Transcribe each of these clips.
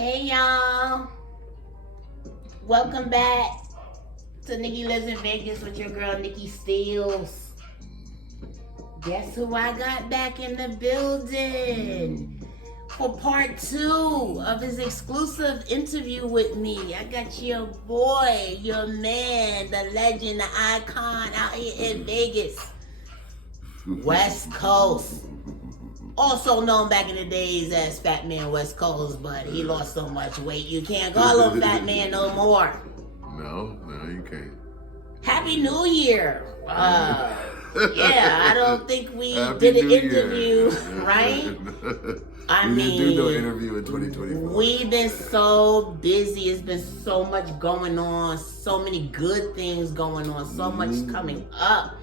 Hey y'all, welcome back to Nikki Lives in Vegas with your girl Nikki Steele. Guess who I got back in the building for part 2 of his exclusive interview with me. I got your boy, your man, the legend, the icon out here in Vegas, West Coast. Also known back in the days as Fat Man West Coast, but he lost so much weight you can't call him Fat Man no more. No, you can't. Happy New Year. I don't think we Happy did an New interview, Year. right? We didn't do no interview in 2024. We've been so busy. It's been so much going on, so many good things going on, so much coming up,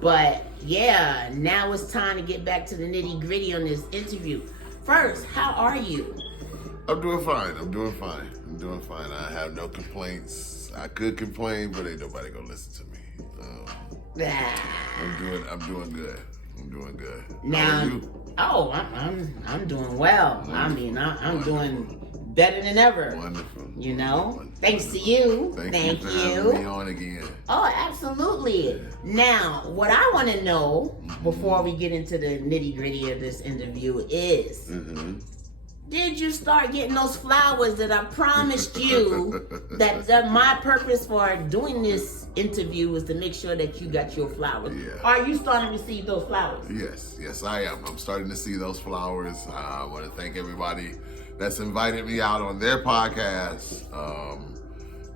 but yeah, now it's time to get back to the nitty gritty on this interview. First, how are you? I'm doing fine. I have no complaints. I could complain, but ain't nobody gonna listen to me. I'm doing good. Now, how are you? I'm doing well. I mean, I'm doing better than ever. Wonderful. Thanks to you. Thank you for having me on again. Oh, absolutely. Now, what I want to know before we get into the nitty gritty of this interview is, did you start getting those flowers that I promised you? that my purpose for doing this interview was to make sure that you got your flowers. Yeah. Are you starting to receive those flowers? Yes, I am. I'm starting to see those flowers. I want to thank everybody that's invited me out on their podcast.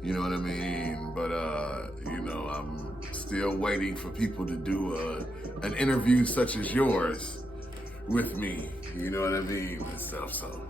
You know what I mean? But, I'm still waiting for people to do an interview such as yours with me. You know what I mean? And stuff. So,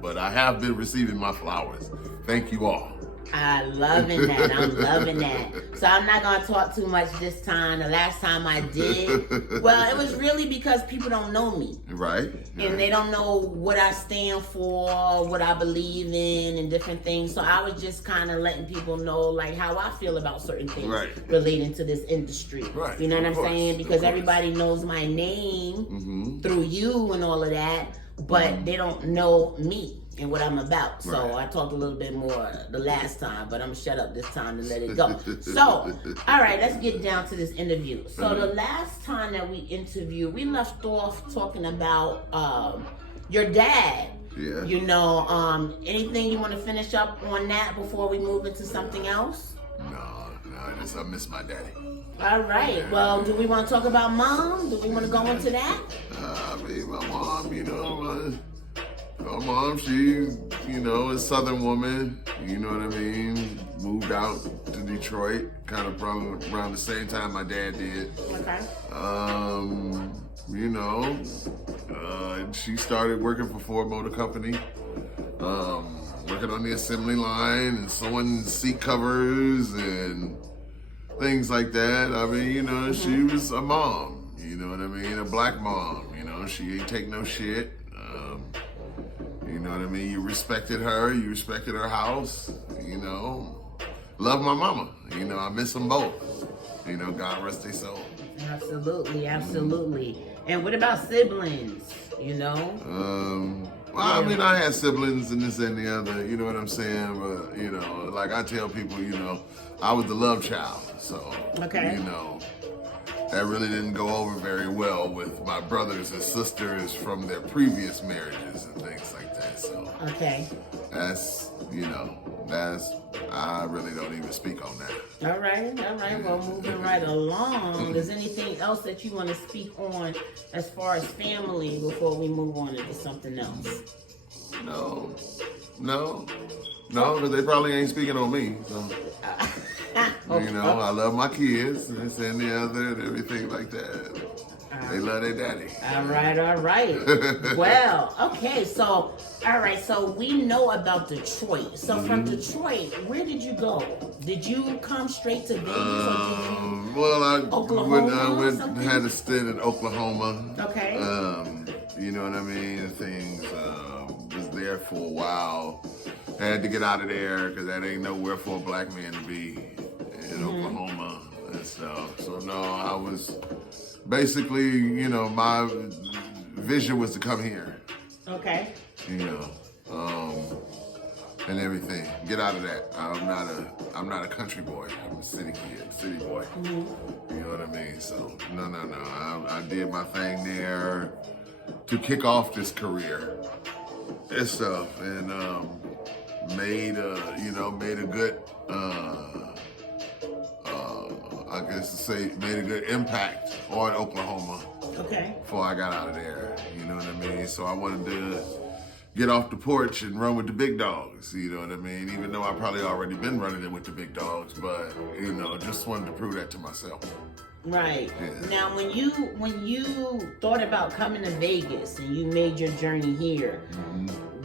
but I have been receiving my flowers. Thank you all. I'm loving that. So I'm not going to talk too much this time. The last time I did, well, it was really because people don't know me. Right. And they don't know what I stand for, what I believe in, and different things. So I was just kind of letting people know, like, how I feel about certain things relating to this industry. Right. You know what I'm saying? Because everybody knows my name through you and all of that, but they don't know me and what I'm about. So I talked a little bit more the last time, but I'm gonna shut up this time and let it go. So, all right, let's get down to this interview. So the last time that we interviewed, we left off talking about your dad. Yeah. Anything you want to finish up on that before we move into something else? No, I miss my daddy. All right. Well, do we want to talk about mom? Do we want to go into that? My mom, my mom, she, is a Southern woman, you know what I mean? Moved out to Detroit, kind of around the same time my dad did. Okay. She started working for Ford Motor Company, working on the assembly line and sewing seat covers and things like that. I mean, she was a mom, you know what I mean? A black mom, she ain't take no shit. You know what I mean? You respected her house, Love my mama, I miss them both. God rest their soul. Absolutely. And what about siblings, I had siblings and this and the other, you know what I'm saying? But, like I tell people, I was the love child. So, that really didn't go over very well with my brothers and sisters from their previous marriages and things like that. So, I really don't even speak on that. All right. Well, moving right along. Is anything else that you want to speak on as far as family before we move on into something else? No, because they probably ain't speaking on me. So. I love my kids, this and the other, and everything like that. They love their daddy. All right. Well, okay, so we know about Detroit. So from Detroit, where did you go? Did you come straight to Vegas or did you I had a stint in Oklahoma. Okay. You know what I mean? Things, was there for a while. Had to get out of there because that ain't nowhere for a black man to be in Oklahoma and stuff. So no, I was basically, my vision was to come here. Okay. and everything. Get out of that. I'm not a country boy. I'm a city kid, city boy. You know what I mean? So no. I did my thing there to kick off this career and stuff, and made a good I guess to say made a good impact on Oklahoma. Okay. Before I got out of there, you know what I mean? So I wanted to get off the porch and run with the big dogs, you know what I mean? Even though I probably already been running it with the big dogs, but just wanted to prove that to myself. Right. Yeah. Now, when you thought about coming to Vegas and you made your journey here,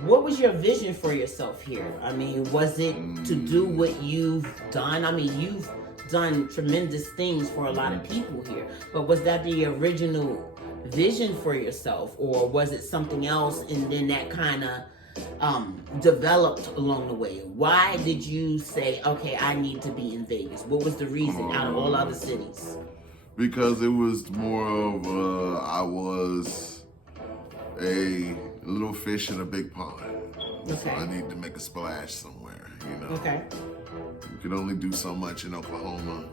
what was your vision for yourself here? I mean, was it to do what you've done? I mean, you've done tremendous things for a lot of people here, but was that the original vision for yourself, or was it something else and then that kind of developed along the way? Why did you say, okay, I need to be in Vegas? What was the reason out of all other cities? Because it was more of I was a little fish in a big pond. Okay. So I need to make a splash somewhere, Okay. You can only do so much in Oklahoma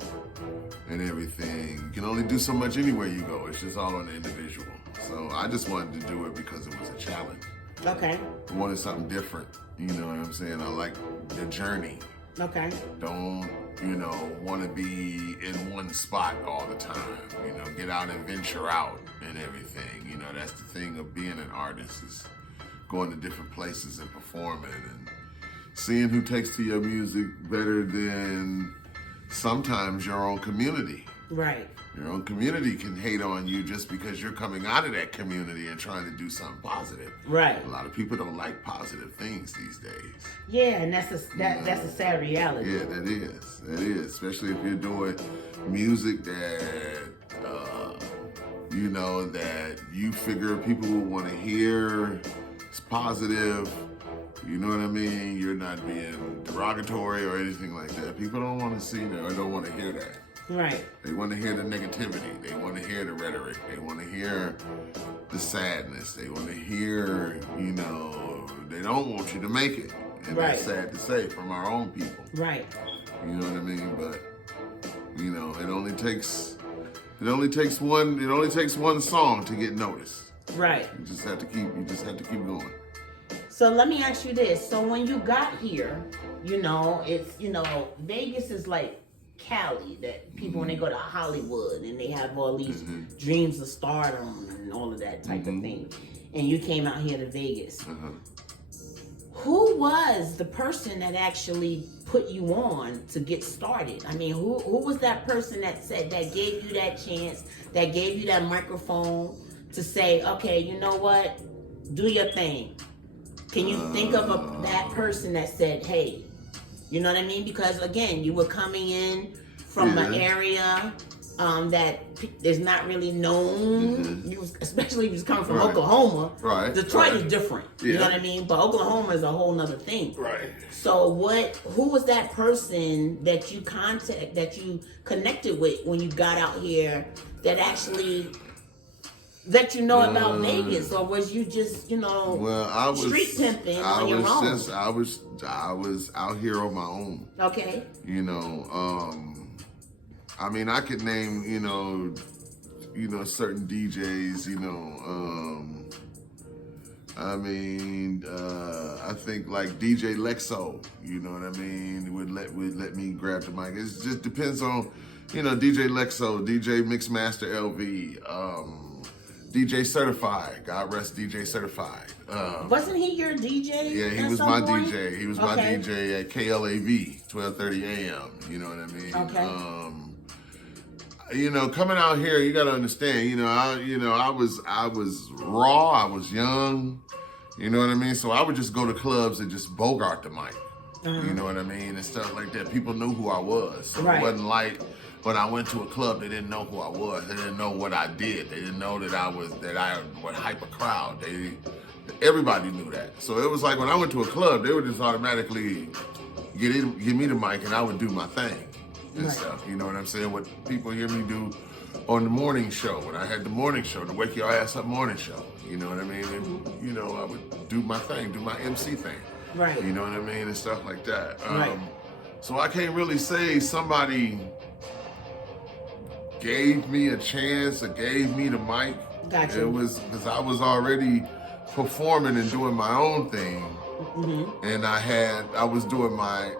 and everything. You can only do so much anywhere you go. It's just all on the individual. So I just wanted to do it because it was a challenge. Okay. I wanted something different. You know what I'm saying? I like the journey. Okay. Don't, want to be in one spot all the time. Get out and venture out and everything. That's the thing of being an artist, is going to different places and performing and seeing who takes to your music better than sometimes your own community. Right. Your own community can hate on you just because you're coming out of that community and trying to do something positive. Right. A lot of people don't like positive things these days. Yeah, and that's a sad reality. Yeah, that is. That is. Especially if you're doing music that that you figure people will want to hear. It's positive. You know what I mean? You're not being derogatory or anything like that. People don't want to see that or don't want to hear that. Right. They want to hear the negativity. They want to hear the rhetoric. They want to hear the sadness. They want to hear, they don't want you to make it. And right. That's sad to say from our own people. Right. You know what I mean? But, it only takes one song to get noticed. Right. You just have to keep going. So let me ask you this. So when you got here, it's, Vegas is like Cali, that people, when they go to Hollywood and they have all these dreams of stardom and all of that type of thing. And you came out here to Vegas. Who was the person that actually put you on to get started? I mean, who was that person that gave you that chance, that gave you that microphone to say, okay, you know what? Do your thing. Can you think of that person that said, hey, you know what I mean? Because again, you were coming in from an area that is not really known. Especially if you coming from Oklahoma. Right. Detroit is different. You know what I mean? But Oklahoma is a whole nother thing. Right. So who was that person that you connected with when you got out here that actually let you know about Vegas, or was you just, I was street pimping on your own? I was out here on my own. Okay. I mean, I could name, certain DJs, I think like DJ Lexo, you know what I mean, would let me grab the mic. It just depends on, DJ Lexo, DJ Mixmaster LV, DJ Certified, God rest DJ Certified. Wasn't he your DJ? Yeah, he was my DJ. He was my DJ at KLAV, 12:30 a.m. You know what I mean? Okay. Coming out here, you gotta understand. I was raw. I was young. You know what I mean? So I would just go to clubs and just bogart the mic. You know what I mean? And stuff like that. People knew who I was. So it wasn't like when I went to a club, they didn't know who I was. They didn't know what I did. They didn't know that I would hype a crowd. Everybody knew that. So it was like when I went to a club, they would just automatically give me the mic and I would do my thing and stuff. You know what I'm saying? What people hear me do on the morning show, when I had the morning show, the Wake Your Ass Up morning show. You know what I mean? And, I would do my thing, do my MC thing. Right. You know what I mean? And stuff like that. Right. So I can't really say somebody gave me a chance or gave me the mic. Gotcha. It was because I was already performing and doing my own thing. And I was doing my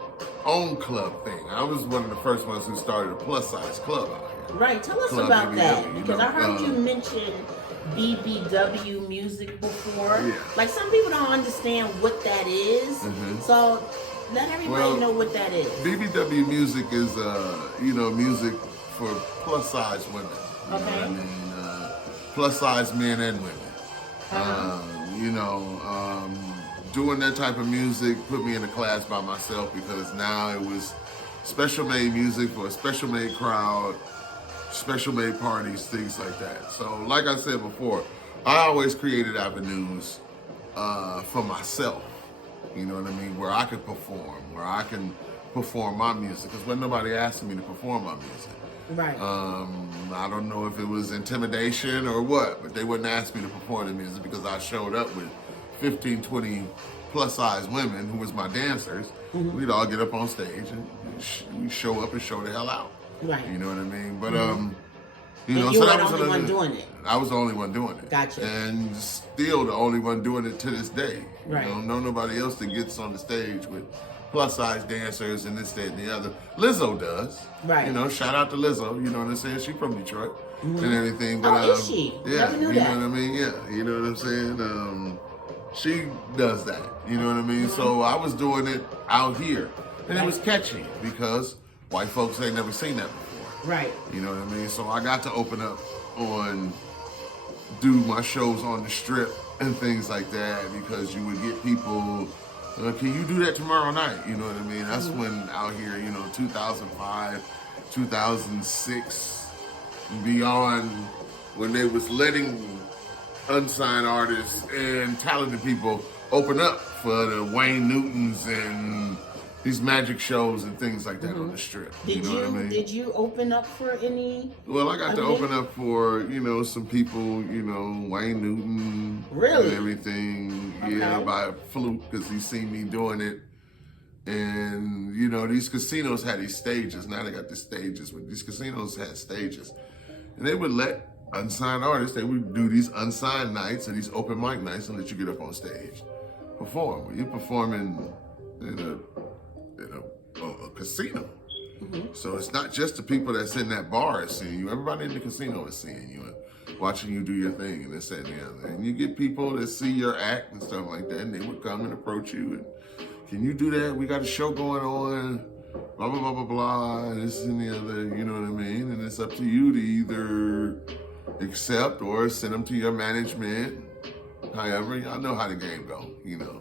own club thing. I was one of the first ones who started a plus size club out here. Right. Tell us Club about BBW, that, because I heard you uh, mention BBW music before. Yeah. Like, some people don't understand what that is. So let everybody know what that is. BBW music is, music for plus size women. You know what I mean? Plus size men and women. Doing that type of music put me in a class by myself, because now it was special made music for a special made crowd, special made parties, things like that. So like I said before, I always created avenues for myself, you know what I mean, where I could perform, where I can perform my music, because when nobody asked me to perform my music. Right. I don't know if it was intimidation or what, but they wouldn't ask me to perform the music because I showed up with 15, 20 plus size women who was my dancers. We'd all get up on stage and we show up and show the hell out. Right. You know what I mean? But you so were that the was only one doing it. I was the only one doing it. Gotcha. And still the only one doing it to this day. Right. No nobody else that gets on the stage with plus size dancers and this, that, and the other. Lizzo does. Right. You know, shout out to Lizzo. You know what I'm saying? She's from Detroit and everything. But, is she? Yeah. Never knew you that. know what I mean? Yeah. You know what I'm saying? She does that. You know what I mean? So I was doing it out here. And it was catchy because white folks ain't never seen that before. Right. You know what I mean? So I got to open up do my shows on the strip and things like that, because you would get people, can you do that tomorrow night? You know what I mean? That's when out here, 2005, 2006, beyond, when they was letting unsigned artists and talented people open up for the Wayne Newtons and these magic shows and things like that on the strip. Did you know what I mean? Did you open up for any? Well, I got to open up for, some people, Wayne Newton. Really? And everything. Okay. Yeah, by fluke, because he seen me doing it. And, these casinos had these stages. Now they got the stages, but these casinos had stages. And they would let unsigned artists, they would do these unsigned nights or these open mic nights and let you get up on stage, perform. Well, you're performing in a casino. So it's not just the people that's in that bar is seeing you. Everybody in the casino is seeing you and watching you do your thing and this, that, and the other. And you get people that see your act and stuff like that, and they would come and approach you and, can you do that? We got a show going on, blah, blah, blah, blah, blah, this and the other, you know what I mean? And it's up to you to either accept or send them to your management. However, y'all know how the game go,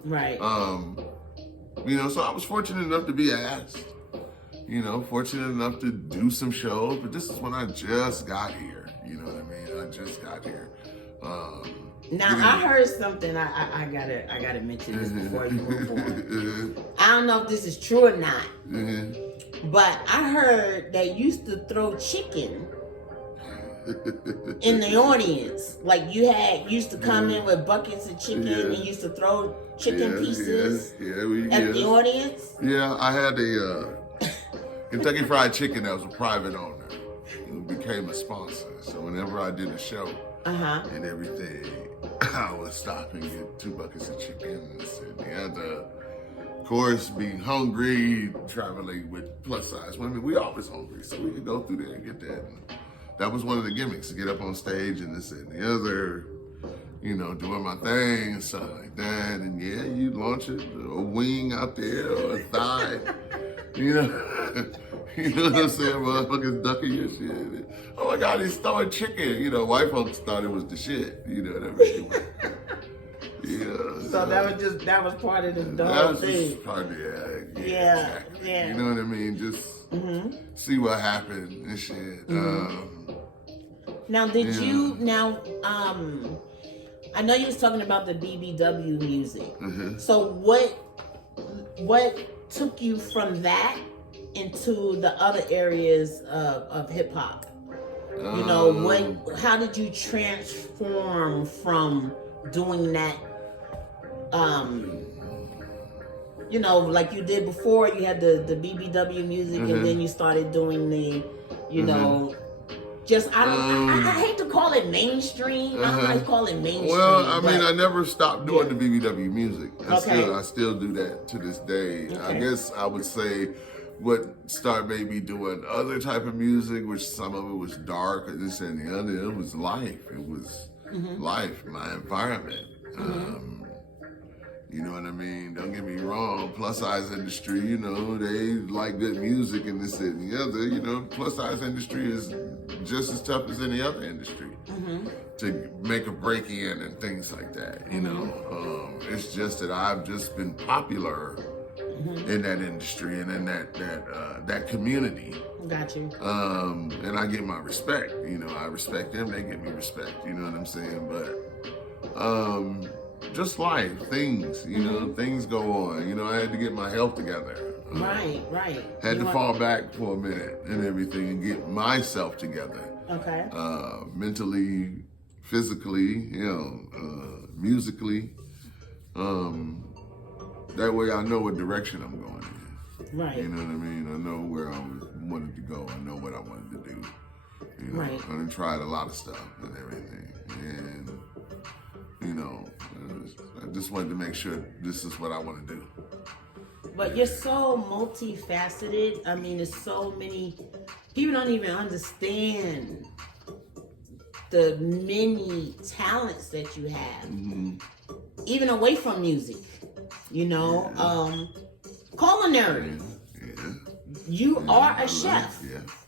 Right. So I was fortunate enough to be asked, fortunate enough to do some shows, but this is when I just got here, you know what I mean? I just got here. Now I heard something. I gotta mention this before you move on. I don't know if this is true or not, but I heard they used to throw chicken in the audience. Like you used to come in with buckets of chicken and used to throw chicken pieces at the audience. Yeah, I had a Kentucky Fried Chicken that was a private owner who became a sponsor. So whenever I did a show and everything, I would stop and get 2 buckets of chicken and this and the other. Of course, being hungry, traveling with plus size women, we always hungry, so we could go through there and get that. And that was one of the gimmicks, to get up on stage and this and the other, doing my thing and stuff like that. And yeah, you launch it, a wing out there or a thigh, you know what I'm saying? Motherfuckers ducking your shit. Oh my God, he's throwing chicken. White folks thought it was the shit. You know what I mean? Yeah. So that was part of the whole thing. Just part of the act. Yeah. Exactly. You know what I mean? Just see what happened and shit. Now, I know you was talking about the BBW music. So what took you from that into the other areas of hip hop? How did you transform from doing that you know, like you did before, you had the BBW music, and then you started doing the, you know, just I hate to call it mainstream. I don't like to call it mainstream. Well, I mean, I never stopped doing the BBW music. Okay. I still do that to this day. Okay. I guess I would say what started made me doing other type of music, which some of it was dark, and this and the other. It was life. It was life, my environment. You know what I mean? Don't get me wrong. Plus size industry, you know, they like good music and this and the other. You know, plus size industry is just as tough as any other industry to make a break in and things like that. You know, it's just that I've just been popular in that industry and in that community. Got you. And I get my respect. You know, I respect them. They get me respect. You know what I'm saying? But just life, things, you know, things go on. You know, I had to get my health together. Right. Had to fall back for a minute and everything and get myself together. Okay. Mentally, physically, you know, musically. That way I know what direction I'm going in. Right. You know what I mean? I know where I wanted to go. I know what I wanted to do. You know, Right. I tried a lot of stuff and everything. And, you know, I just wanted to make sure this is what I want to do. But you're so multifaceted. I mean, there's so many people don't even understand the many talents that you have, even away from music. You know, culinary. Yeah. You are a chef.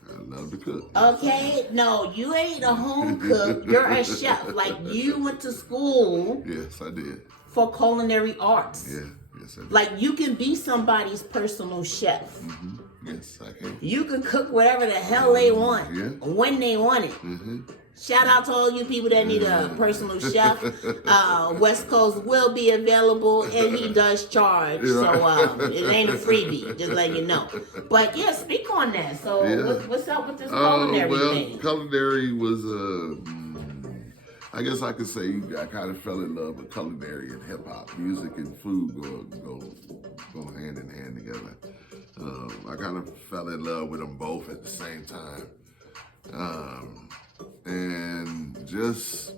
I love to cook. Okay, no, you ain't a home cook. You're a chef. Like you went to school. Yes, I did. For culinary arts. Yeah, yes, I did. Like you can be somebody's personal chef. Yes, I can. You can cook whatever the hell they want, when they want it. Shout out to all you people that need a personal chef. West Coast will be available, and he does charge. So it ain't a freebie, just let you know. But yeah, speak on that. So what's up with this culinary thing? Culinary was I guess I could say I kind of fell in love with culinary and hip hop. Music and food go hand in hand together. I kind of fell in love with them both at the same time. And just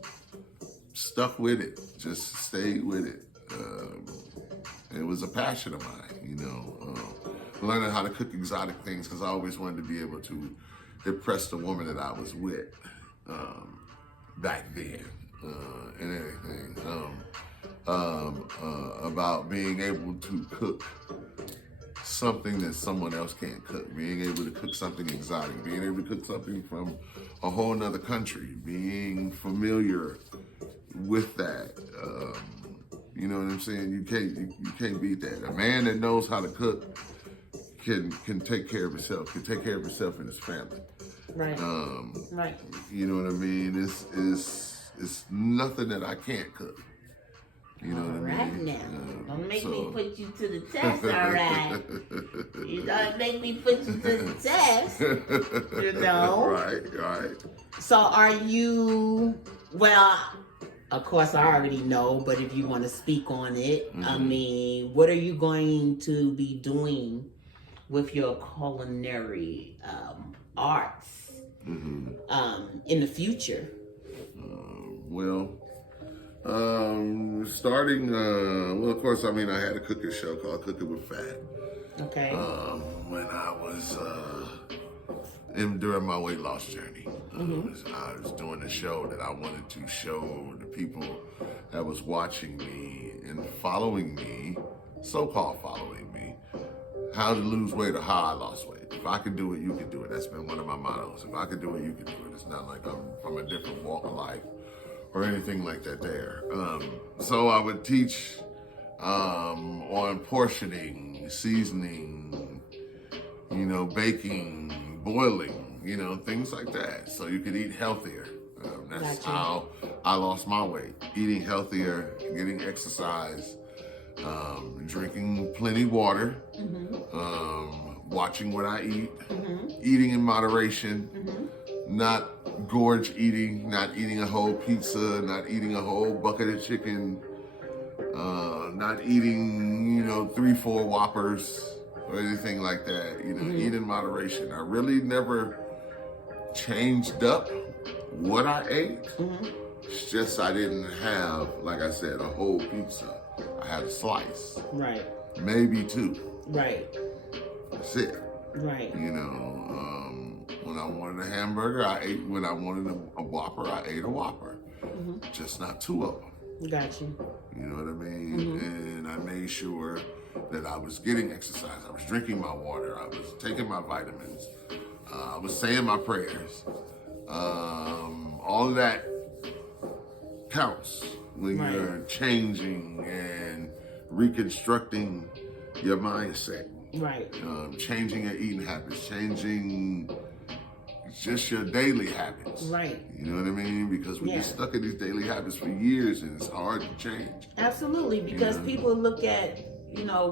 stuck with it, just stayed with it. It was a passion of mine, you know, learning how to cook exotic things because I always wanted to be able to impress the woman that I was with back then and everything. About being able to cook something that someone else can't cook, being able to cook something exotic, being able to cook something from a whole nother country, being familiar with that. You know what I'm saying? You can't beat that. A man that knows how to cook can take care of himself, can take care of himself and his family. Right. Right. You know what I mean? It's nothing that I can't cook. You know what I mean? Now. Don't make me put you to the test, all right? You don't make me put you to the test, you know? Right. So are you, well, of course I already know, but if you want to speak on it, I mean, what are you going to be doing with your culinary arts in the future? Starting, well, of course, I mean, I had a cooking show called Cooking with Fat. Okay. When I was during my weight loss journey. I was doing a show that I wanted to show the people that was watching me and following me, so-called following me, how to lose weight or how I lost weight. If I could do it, you can do it. That's been one of my mottos. If I could do it, you can do it. It's not like I'm from a different walk of life or anything like that there. So I would teach on portioning, seasoning, you know, baking, boiling, you know, things like that. So you could eat healthier. That's how I lost my weight. Eating healthier, getting exercise, drinking plenty water, watching what I eat, eating in moderation, not gorge eating, not eating a whole pizza, not eating a whole bucket of chicken, Not eating, 3-4 Whoppers or anything like that. Eat in moderation. I really never changed up what I ate. It's just I didn't have, like I said, a whole pizza. I had a slice. Right. Maybe 2. Right. That's it. Right. When I wanted a hamburger, I ate. When I wanted a Whopper, I ate a Whopper. Just not 2 of them. Got you. You know what I mean? And I made sure that I was getting exercise. I was drinking my water. I was taking my vitamins. I was saying my prayers. All of that counts when you're changing and reconstructing your mindset. Right. Changing your eating habits, changing just your daily habits. Right. You know what I mean? Because we get stuck in these daily habits for years and it's hard to change. Absolutely, because people look at,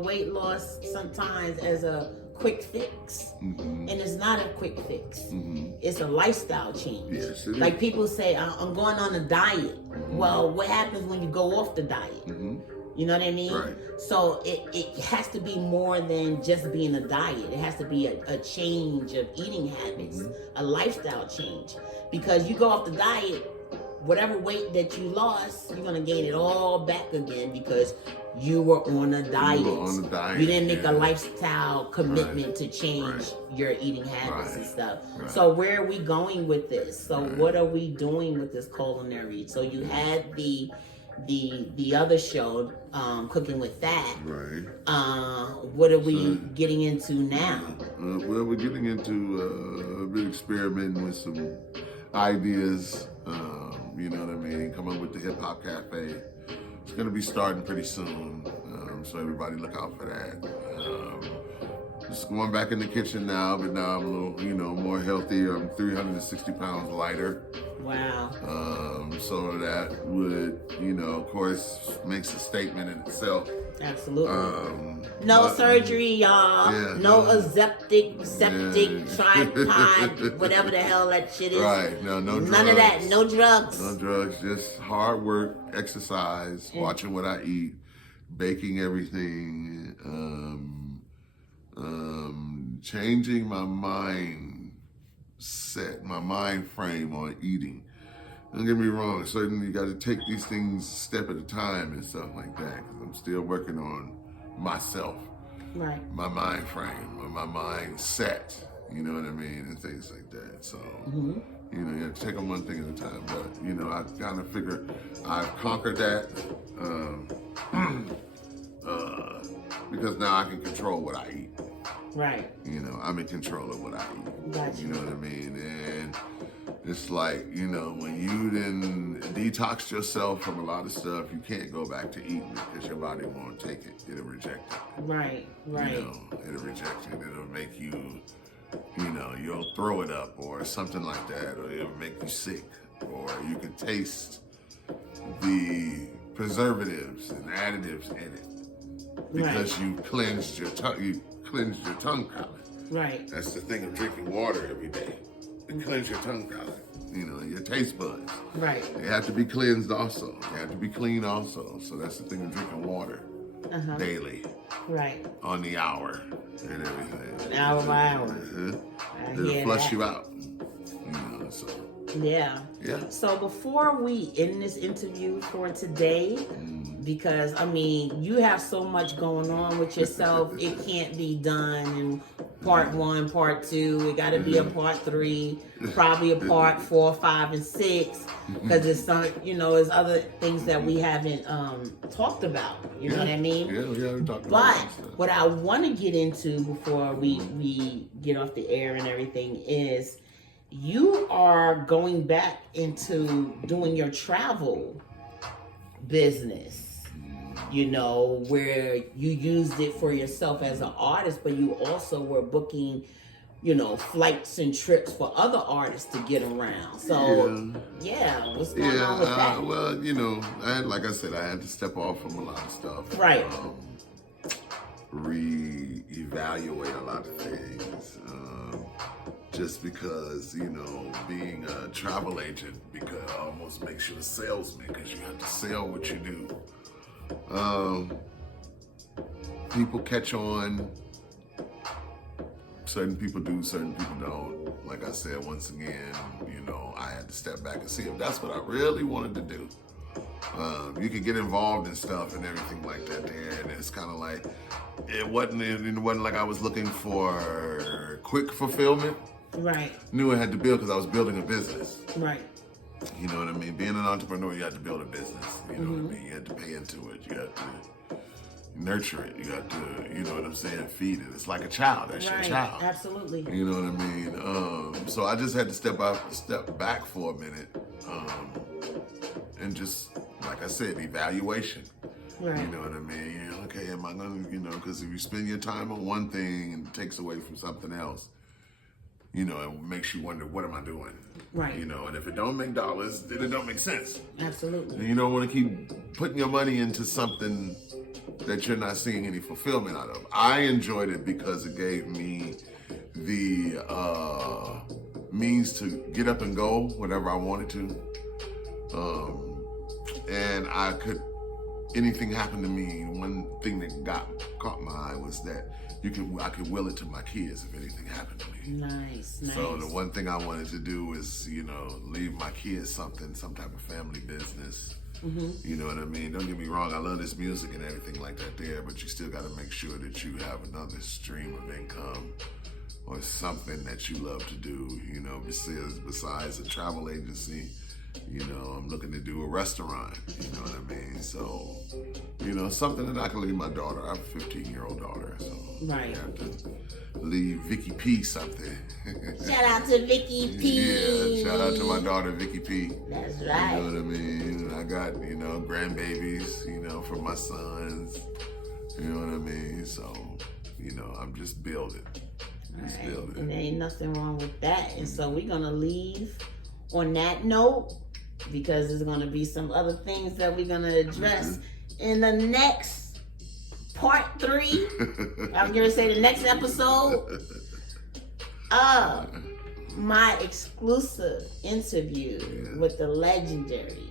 weight loss sometimes as a quick fix. And it's not a quick fix. It's a lifestyle change. Yes, it like is. People say, I'm going on a diet. Well, what happens when you go off the diet? You know what I mean? Right. So it has to be more than just being a diet. It has to be a change of eating habits, a lifestyle change. Because you go off the diet, whatever weight that you lost, you're going to gain it all back again because you were on a diet. You were on a diet. You didn't make a lifestyle commitment to change your eating habits and stuff. So where are we going with this? So what are we doing with this culinary? So you had the other show, Cooking with Fat. Right. What are we getting into now? Well, we're getting into a bit experimenting with some ideas. You know what I mean? Come up with the Hip Hop Cafe. It's going to be starting pretty soon. So everybody look out for that. Just going back in the kitchen now, but now I'm a little, more healthy. I'm 360 pounds lighter. Wow. So that would, of course, makes a statement in itself. Absolutely. No surgery, y'all. Yeah, no septic, tripod, whatever the hell that shit is. Right. No drugs. None of that. No drugs. No drugs. Just hard work, exercise, watching what I eat, baking everything, changing my mindset, my mind frame on eating. Don't get me wrong, certainly you got to take these things a step at a time and stuff like that, because I'm still working on myself, my mind frame, or my mindset, you know what I mean, and things like that. So, you have to take them one thing at a time, but, I kind of figure I've conquered that, because now I can control what I eat. Right. I'm in control of what I eat. Gotcha. You know what I mean? And it's like, when you then detox yourself from a lot of stuff, you can't go back to eating it because your body won't take it. It'll reject it. Right. It'll reject it. It'll make you, you'll throw it up or something like that, or it'll make you sick, or you can taste the preservatives and additives in it because you cleansed your tongue. You cleansed your tongue palate. Right. That's the thing of drinking water every day. It cleanse your tongue palate, your taste buds. Right. They have to be cleansed also. They have to be clean also. So that's the thing of drinking water daily. Right. On the hour and everything. Hour by hour. It'll flush you out. So. Yeah. Yeah. So before we end this interview for today, because you have so much going on with yourself, it can't be done in part 1, part 2. It got to be a part 3, probably a part 4, 5, and 6, because there's some, there's other things that we haven't talked about. You know what I mean? Yeah, we haven't talked about that. But what I want to get into before we get off the air and everything is, you are going back into doing your travel business, where you used it for yourself as an artist, but you also were booking, flights and trips for other artists to get around. So, what's going on with that? Well, like I said, I had to step off from a lot of stuff. Right. Re-evaluate a lot of things. Just because, being a travel agent almost makes you a salesman, because you have to sell what you do. people catch on. Certain people do, certain people don't. Like I said, once again, you know, I had to step back and see if that's what I really wanted to do. You can get involved in stuff and everything like that there, and it's kind of like, it wasn't like I was looking for quick fulfillment. Right. Knew I had to build because I was building a business. Right. You know what I mean? Being an entrepreneur, you had to build a business. You know what I mean? You had to pay into it. You had to nurture it. You got to, you know what I'm saying, feed it. It's like a child. That's your child. Absolutely. You know what I mean? So I just had to step back for a minute, and just, like I said, evaluation. Right. You know what I mean? You know, okay, am I going to, you know, because if you spend your time on one thing and it takes away from something else, you know, it makes you wonder, what am I doing? Right. You know, and if it don't make dollars, then it don't make sense. Absolutely. And you don't want to keep putting your money into something that you're not seeing any fulfillment out of. I enjoyed it because it gave me the means to get up and go whenever I wanted to. And I could, anything happened to me, one thing that caught my eye was that I could will it to my kids if anything happened to me. Nice. So the one thing I wanted to do is, you know, leave my kids some type of family business. You know what I mean? Don't get me wrong, I love this music and everything like that there, but you still got to make sure that you have another stream of income or something that you love to do, you know, besides a travel agency. You know, I'm looking to do a restaurant, you know what I mean? So, you know, something that I can leave my daughter. I have a 15-year-old daughter, so right. I have to leave Vicky P something. Shout out to Vicky P. Yeah, shout out to my daughter, Vicky P. That's right. You know what I mean? I got, you know, grandbabies, you know, for my sons. You know what I mean? So, you know, I'm just building. Just building. And there ain't nothing wrong with that. And so we're going to leave on that note, because there's going to be some other things that we're going to address in the next part 3. I'm going to say the next episode of my exclusive interview with the legendary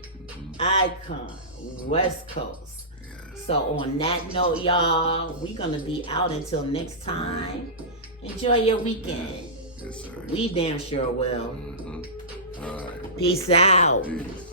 icon, West Coast. So on that note, y'all, we're going to be out until next time. Enjoy your weekend. Yes, sir. We damn sure will. All right. Peace out. Peace.